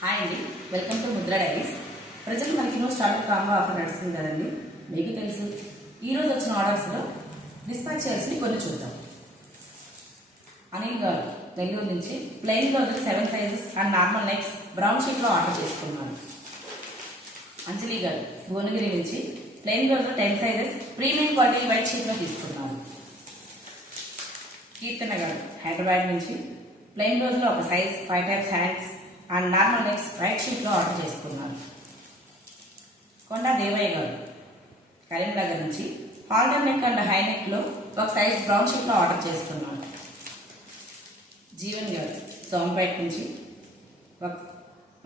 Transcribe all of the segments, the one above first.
Hi అండి, welcome to Mudra diaries. Present మనకి starter combo offer నడుస్తుంది కదండి. మీకు తెలుసు, ఈరోజు వచ్చిన ఆర్డర్స్లో డిస్పాచ్ చేయాల్సి కొన్ని చూద్దాం. అనిల్ గారు నెల్లూరు నుంచి plain blouse 7 sizes and normal necks brown షీట్లో ఆర్డర్ చేసుకున్నాను. అంజలి గారు భువనగిరి నుంచి plain blouse 10 sizes premium quality white షీట్లో తీసుకున్నాను. కీర్తన గారు హైదరాబాద్ నుంచి ప్లెయిన్ బ్లౌజ్లో ఒక size 5 types hands and normal necks white షీట్లో ఆర్డర్ చేసుకున్నాను. కొండా దేవయ్య గారు కరీంనగర్ నుంచి హాల్డర్ నెక్ అండ్ హై నెక్లో ఒక సైజ్ బ్రౌన్ షీట్లో ఆర్డర్ చేసుకున్నాను. జీవన్ గారు సోంపేట నుంచి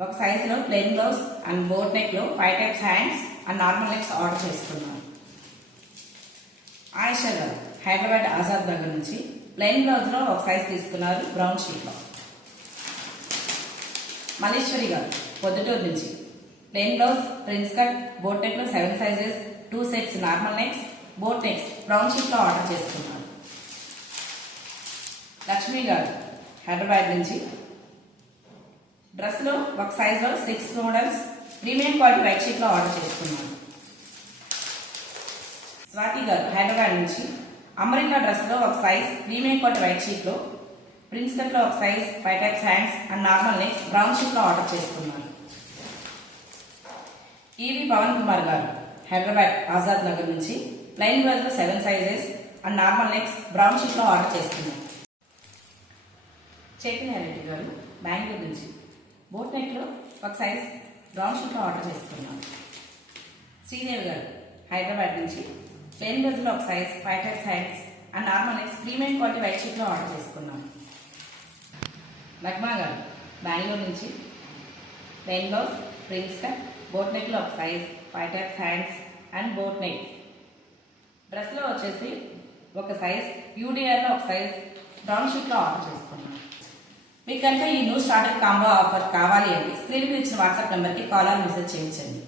ఒక సైజులో ప్లెయిన్ బ్లౌజ్ అండ్ బోట్ నెక్లో 5 types hands and normal necks order చేసుకున్నాను. ఆయిషా గారు హైదరాబాద్ ఆజాద్ దగ్గర నుంచి ప్లెయిన్ బ్లౌజ్లో ఒక సైజ్ తీసుకున్నారు బ్రౌన్ షీట్లో. మల్లేశ్వరి గారు పొద్దుటూరు నుంచి plain blouse prince cut boat నెక్లో 7 sizes 2 sets normal necks boat necks brown షీట్లో ఆర్డర్ చేసుకున్నారు. లక్ష్మి గారు హైదరాబాద్ నుంచి డ్రెస్లో ఒక సైజ్లో 6 మోడల్స్ ప్రీమియం క్వాలిటీ వైట్ షీట్లో ఆర్డర్ చేసుకున్నాను. స్వాతి గారు హైదరాబాద్ నుంచి అమరికా డ్రెస్లో ఒక సైజ్ ప్రీమియం క్వాలిటీ వైట్ షీట్లో ప్రిన్స్ కట్లో ఒక size 5 types hands and normal necks brown షీట్లో ఆర్డర్ చేసుకున్నాను. ఈవి పవన్ కుమార్ గారు హైదరాబాద్ ఆజాద్ నగర్ నుంచి ప్లెయిన్ బ్లౌజ్లో 7 sizes and normal necks brown షీట్లో ఆర్డర్ చేసుకున్నాను. చైతన్య రెడ్డి గారు బెంగళూరు నుంచి బోట్ నెక్లో ఒక సైజ్ బ్రౌన్ షీట్లో ఆర్డర్ చేసుకున్నాను. శ్రీదేవి గారు హైదరాబాద్ నుంచి ప్లెయిన్ బ్లౌజ్లో ఒక size 5 types hands and normal necks premium quality white షీట్లో ఆర్డర్ చేసుకున్నాను. నగ్మా గారు బెంగళూరు నుంచి plain blouse prince cut boat నెక్లో ఒక size 5 types hands and boat neck డ్రెస్లో వచ్చేసి ఒక సైజ్ యూడిఆర్లో ఒక సైజ్ బ్రౌన్ షీట్లో ఆర్డర్ చేసుకున్నాను. మీకు కనుక ఈ న్యూ స్టార్టర్ కాంబో ఆఫర్ కావాలి అంటే స్క్రీన్ మీద ఇచ్చిన వాట్సాప్ నెంబర్కి కాల్ ఆర్ మెసేజ్ చేయించండి.